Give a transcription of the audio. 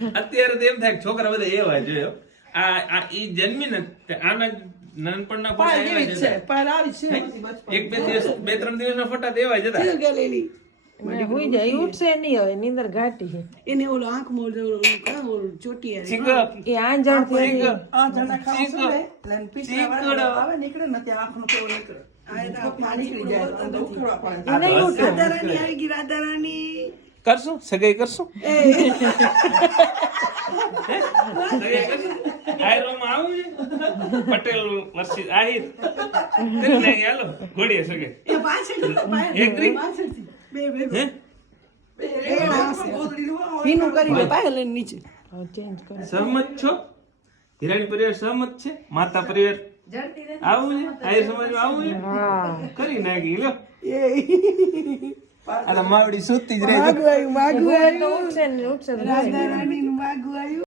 અત્યારે તો એમ થાય કે છોકરા બધા એવા જોયો આ ઈ જન્મી ને આના નાનપણના ફોટા એવા જ હતા. એક બે ત્રણ દિવસના ફોટા તો એવા જ હતા. હોઈ જાય ઉઠશે નહીં હવે નીંદર ઘાટી છે એને ઓલો આંખ મોર ચોટી એ આંજણ થી રાધારાણી કરશું સગાઈ કરશું આયરોમાં આવું છે પટેલ વર્ષી આહિર કરીને હાલો ઘોડીએ સગાઈ એગ્રી હે ભીનું કરીને પાય લઈને નીચે ચેન્જ કરો સહમત છો હિરાણી પરિવાર સહમત છે માતા પરિવાર આવું છે આહિર સમાજમાં આવું છે કરી નાખી લો અને માવડી સુતી જ રહે ઉઠશે ને રાધારાણી નું માગું